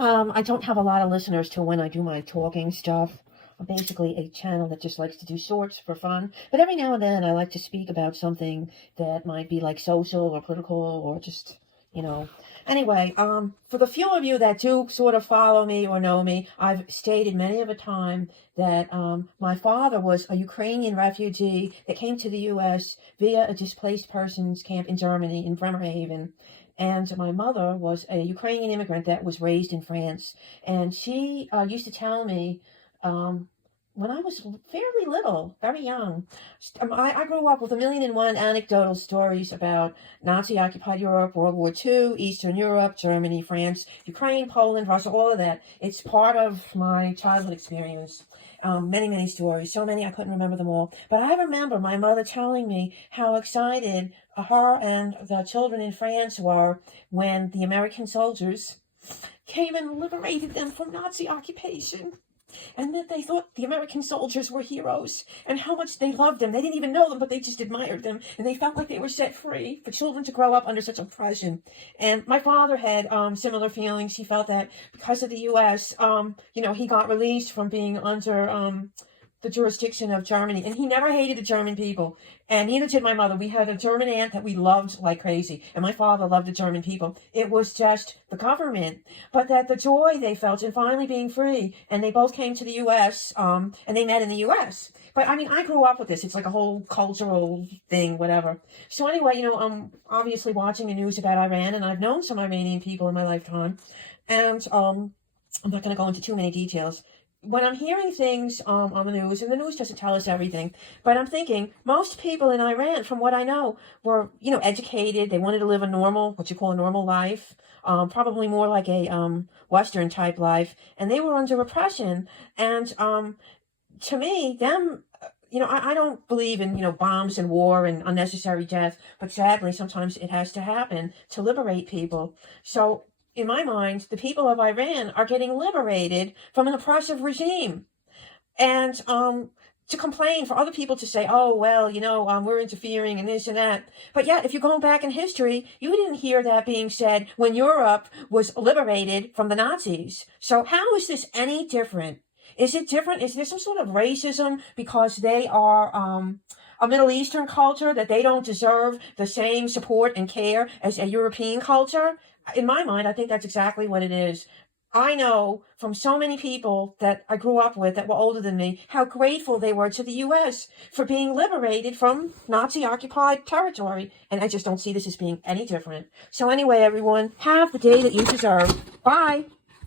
I don't have a lot of listeners to when I do my talking stuff. I'm basically a channel that just likes to do shorts for fun. But every now and then I like to speak about something that might be like social or political or just, you know. Anyway, for the few of you that do sort of follow me or know me, I've stated many of a time that my father was a Ukrainian refugee that came to the U.S. via a displaced persons camp in Germany, in Bremerhaven. And my mother was a Ukrainian immigrant that was raised in France. And she used to tell me when I was fairly little, very young, I grew up with 1,000,001 anecdotal stories about Nazi-occupied Europe, World War II, Eastern Europe, Germany, France, Ukraine, Poland, Russia, all of that. It's part of my childhood experience. Many, many stories, so many I couldn't remember them all. But I remember my mother telling me how excited her and the children in France were when the American soldiers came and liberated them from Nazi occupation. And that they thought the American soldiers were heroes and how much they loved them. They didn't even know them, but they just admired them. And they felt like they were set free for children to grow up under such oppression. And my father had similar feelings. He felt that because of the U.S., he got released from being under the jurisdiction of Germany. And he never hated the German people. And neither did my mother. We had a German aunt that we loved like crazy. And my father loved the German people. It was just the government. But that the joy they felt in finally being free. And they both came to the U.S. And they met in the U.S. But, I mean, I grew up with this. It's like a whole cultural thing, whatever. So anyway, I'm obviously watching the news about Iran. And I've known some Iranian people in my lifetime. And I'm not going to go into too many details. When I'm hearing things on the news, and the news doesn't tell us everything, but I'm thinking most people in Iran, from what I know, were, educated. They wanted to live a normal, what you call a normal life, probably more like a Western type life, and they were under oppression. And to me, them, I don't believe in, bombs and war and unnecessary death, but sadly, sometimes it has to happen to liberate people. So in my mind, the people of Iran are getting liberated from an oppressive regime. And to complain for other people to say, oh, well, we're interfering and this and that. But yet, if you're going back in history, you didn't hear that being said when Europe was liberated from the Nazis. So how is this any different? Is it different? Is there some sort of racism because they are a Middle Eastern culture, that they don't deserve the same support and care as a European culture? In my mind, I think that's exactly what it is. I know from so many people that I grew up with that were older than me, how grateful they were to the U.S. for being liberated from Nazi-occupied territory. And I just don't see this as being any different. So anyway, everyone, have the day that you deserve. Bye.